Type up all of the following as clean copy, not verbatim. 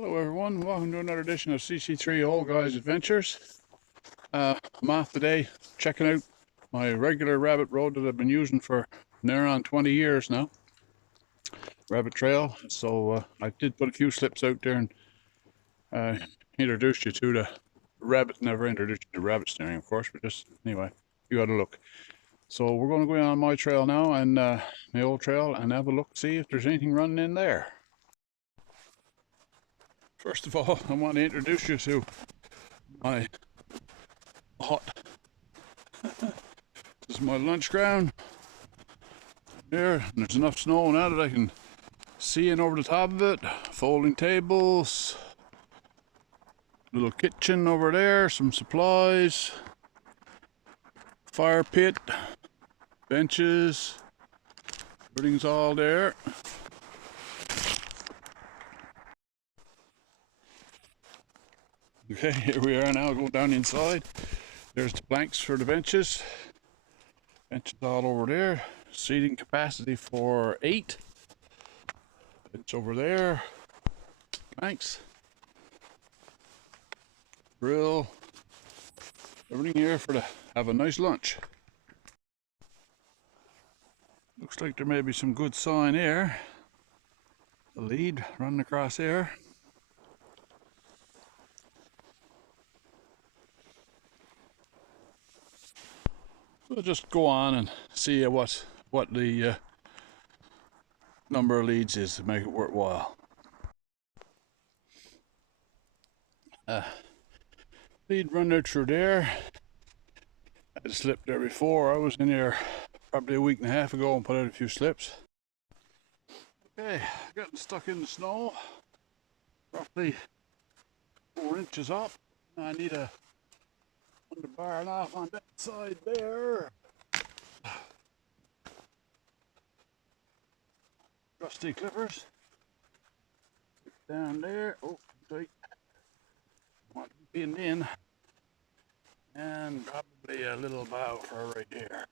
Hello everyone, welcome to another edition of CC3 Old Guys Adventures. I'm off today checking out my regular rabbit road that I've been using for near on 20 years now. Rabbit trail. So I did put a few slips out there and introduced you to the rabbit. Never introduced you to rabbit snaring, of course, but just anyway, you got a look. So we're going to go on my trail now and my old trail and have a look, see if there's anything running in there. First of all, I want to introduce you to my hut. This is my lunch ground. Here, and there's enough snow now that I can see in over the top of it. Folding tables, little kitchen over there, some supplies, fire pit, benches, everything's all there. Okay, here we are now, going down inside. There's the planks for the benches. Benches all over there. Seating capacity for 8. Bench over there. Planks. Grill. Everything here for to have a nice lunch. Looks like there may be some good sign here. The lead running across here. We'll just go on and see what the number of leads is to make it worthwhile. Lead run out through there. I had slipped there before. I was in here probably a week and a half ago and put out a few slips. Okay, getting stuck in the snow. Roughly 4 inches up. I need a bar off on that side there. Rusty clippers. Down there. Oh, tight. Want to be in. And probably a little bow for right there.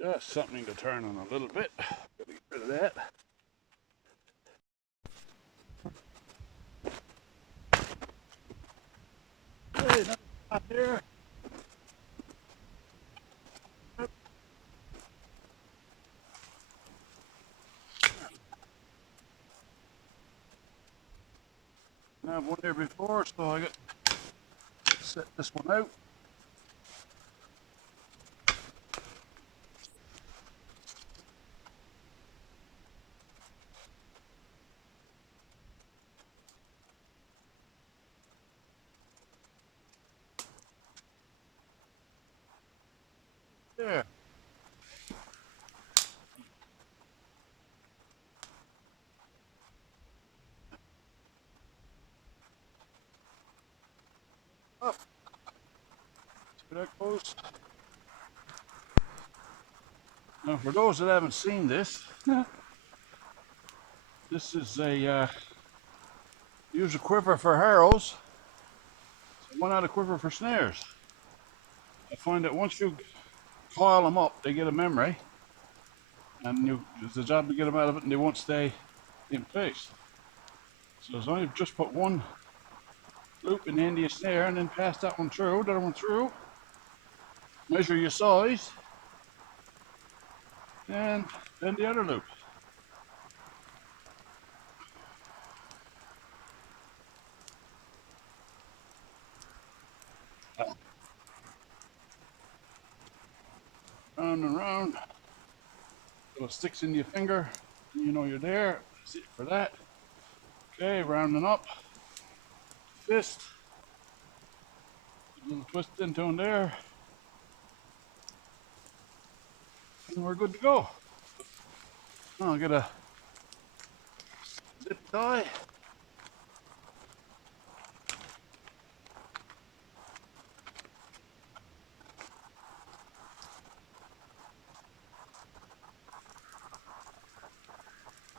Just something to turn on a little bit. Gotta get rid of that. Okay, not there. I have one there before, so I got to set this one out. There. Up. See where that goes. Now, for those that haven't seen this, this is a use a quiver for arrows. One out of quiver for snares. I find that once you coil them up, they get a memory, and it's the job to get them out of it, and they won't stay in place. So as long as you just put one loop in the end of your snare and then pass that one through, the other one through, measure your size, and then the other loop. Round and round. So it sticks in your finger, and you know you're there. That's it for that. Okay, rounding up. Fist. A little twist into in there. And we're good to go. Now I'll get a zip tie.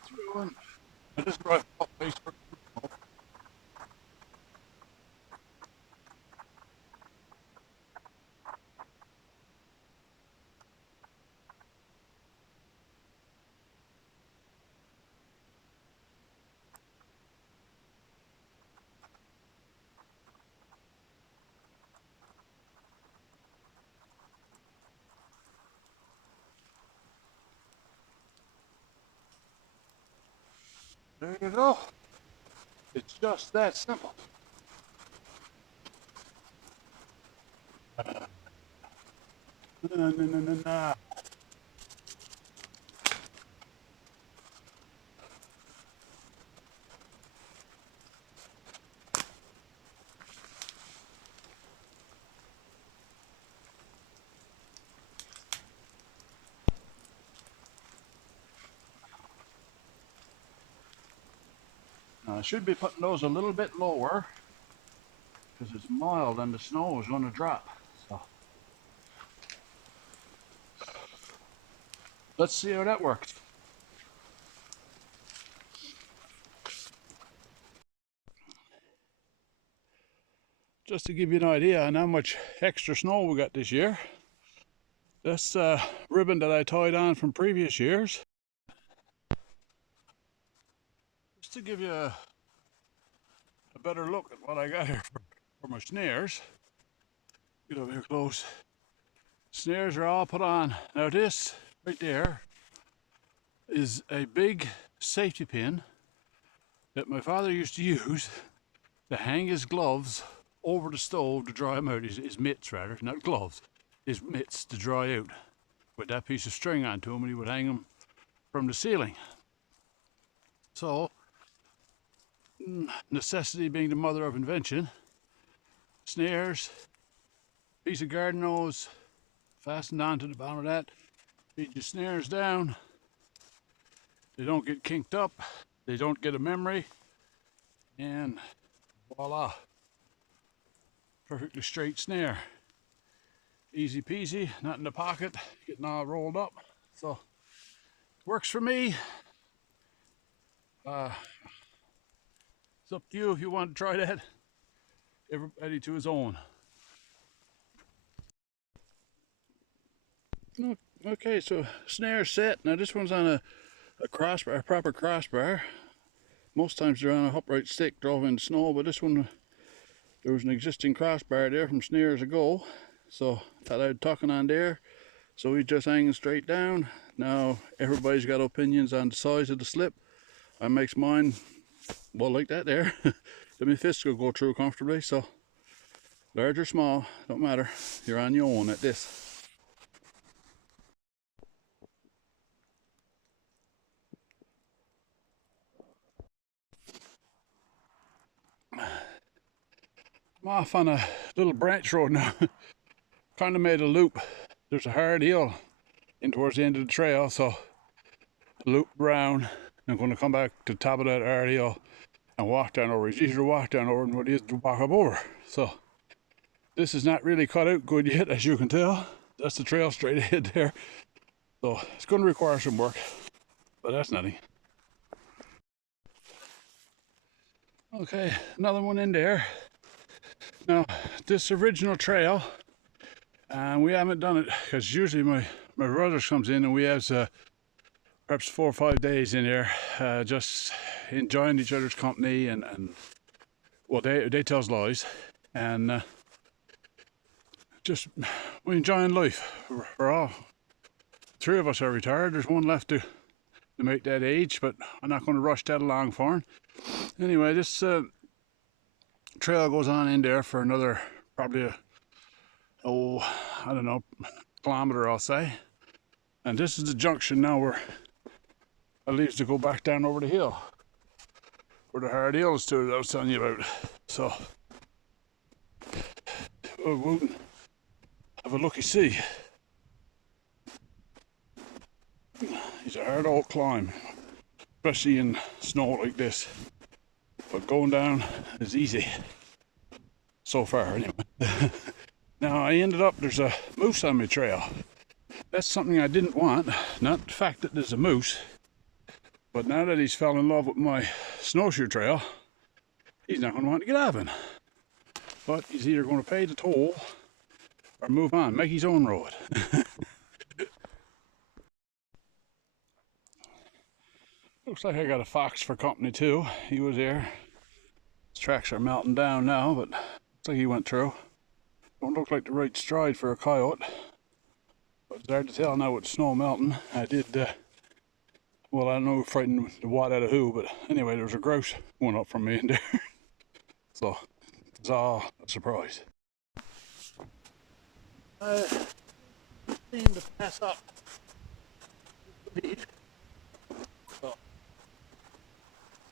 Through and I just brought face for There you go. It's just that simple. Na. I should be putting those a little bit lower because it's mild and the snow is going to drop. So let's see how that works. Just to give you an idea on how much extra snow we got this year, this ribbon that I tied on from previous years, just to give you a better look at what I got here for my snares. Get over here close. Snares are all put on. Now this right there is a big safety pin that my father used to use to hang his gloves over the stove to dry them out, his mitts rather, not gloves, his mitts to dry out with that piece of string onto him, and he would hang them from the ceiling. So, necessity being the mother of invention, snares, piece of garden hose fastened onto the bottom of that, feed your snares down, they don't get kinked up, they don't get a memory, and voila, perfectly straight snare. Easy peasy, not in the pocket, getting all rolled up. So works for me. It's up to you if you want to try that. Everybody to his own. Okay, so snare set. Now this one's on a crossbar, a proper crossbar. Most times they're on a upright stick drove in the snow, but this one, there was an existing crossbar there from snares ago, so thought I'd tuck it on there. So he's just hanging straight down. Now everybody's got opinions on the size of the slip. I makes mine, well, like that there. Then my fists will go through comfortably, so large or small, don't matter. You're on your own at this. I'm off on a little branch road now. Kind of made a loop. There's a hard hill in towards the end of the trail, so loop round. I'm going to come back to the top of that hard hill and walk down over. It's easier to walk down over than what it is to walk up over. So this is not really cut out good yet, as you can tell. That's the trail straight ahead there. So it's going to require some work, but that's nothing. Okay, another one in there. Now, this original trail, and we haven't done it because usually my brothers comes in and we have perhaps 4 or 5 days in here just enjoying each other's company and well, they tell us lies, and just we enjoying life. We're all, 3 of us are retired. There's one left to make that age, but I'm not going to rush that along for him. Anyway, this trail goes on in there for another probably I don't know, kilometer, I'll say. And this is the junction now where it leaves to go back down over the hill, where the hard hill is too that I was telling you about. So we'll have a looky see. It's a hard old climb, especially in snow like this. But going down is easy. So far, anyway. Now I ended up, there's a moose on my trail. That's something I didn't want. Not the fact that there's a moose, but now that he's fell in love with my snowshoe trail, he's not going to want to get off it. But he's either going to pay the toll or move on, make his own road. Looks like I got a fox for company too. He was there. His tracks are melting down now, but looks like he went through. Don't look like the right stride for a coyote, but it's hard to tell now with snow melting. I did Well, I don't know, frightened the wad out of who, but anyway, there was a grouse going up from me in there. So, it's all a surprise. I seem to pass up the lead. So,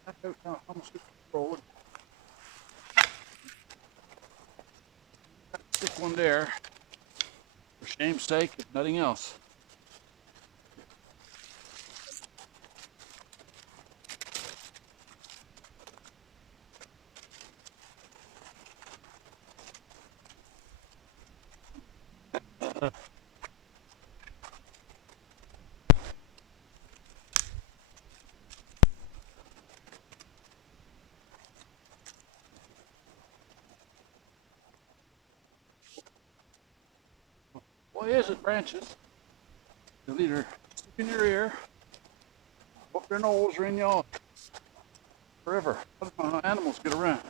back out now, almost road. Stick one there, for shame's sake, if nothing else. Why is it branches? They'll either stick in your ear, up their nose, or in your forever. I don't know how animals get around.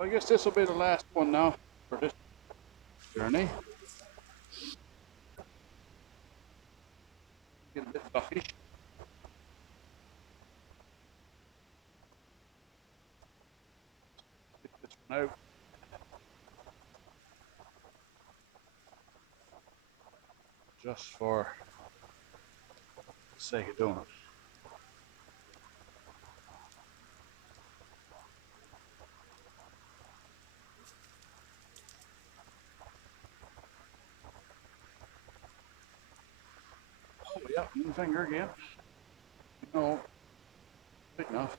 I guess this will be the last one now for this journey. Get a bit lucky. Get this one out. Just for the sake of doing it. Oh, yeah, one finger again. No, big enough.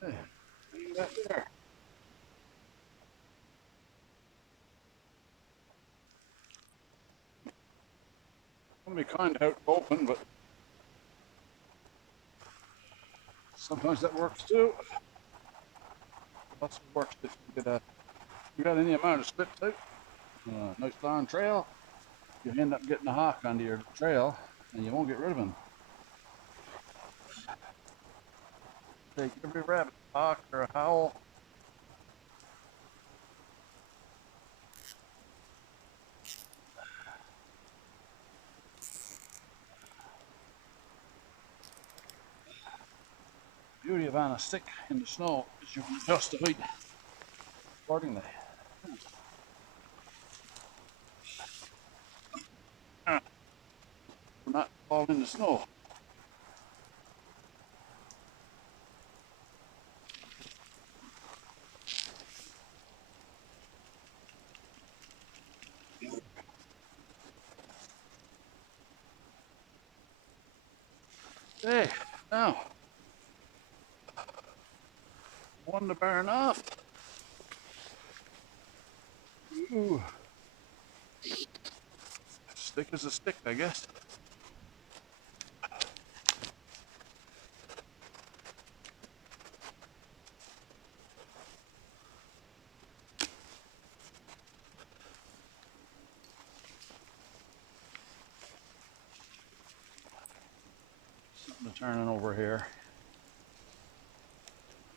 Hey, leave that there. I'm gonna be kind out open, but sometimes that works too. Lots of works if you get you got any amount of slips out. Nice long trail. You end up getting a hawk onto your trail, and you won't get rid of him. Take every rabbit, hawk, or a howl. Beauty of on a stick in the snow is you can adjust the height accordingly. We're not fall in the snow. Hey, now, one to burn off. Ooh. Stick is a stick, I guess. Something turning over here.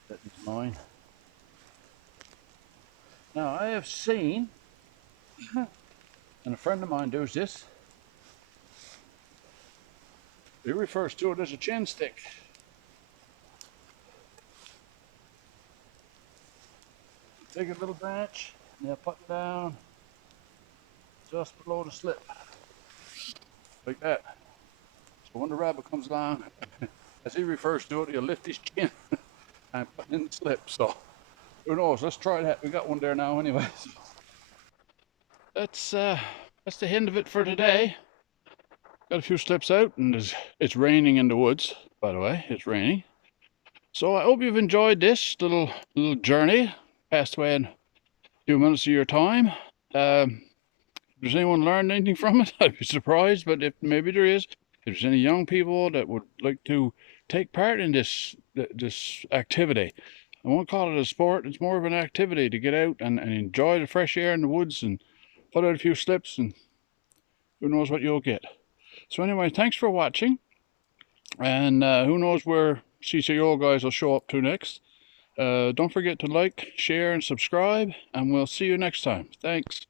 That is mine. Now, I have seen, and a friend of mine does this. He refers to it as a chin stick. Take a little branch, and you put it down just below the slip, like that. So when the rabbit comes along, as he refers to it, he'll lift his chin and put it in the slip. So who knows? Let's try that. We got one there now, anyway. So that's the end of it for today. Got a few slips out, and it's raining in the woods. By the way, it's raining. So I hope you've enjoyed this little journey. Passed away in a few minutes of your time. If there's anyone learned anything from it, I'd be surprised. But if maybe there is, if there's any young people that would like to take part in this activity, I won't call it a sport. It's more of an activity to get out and enjoy the fresh air in the woods and put out a few slips, and who knows what you'll get. So anyway, thanks for watching. And who knows where CC Old Guys will show up to next. Don't forget to like, share, and subscribe, and we'll see you next time. Thanks.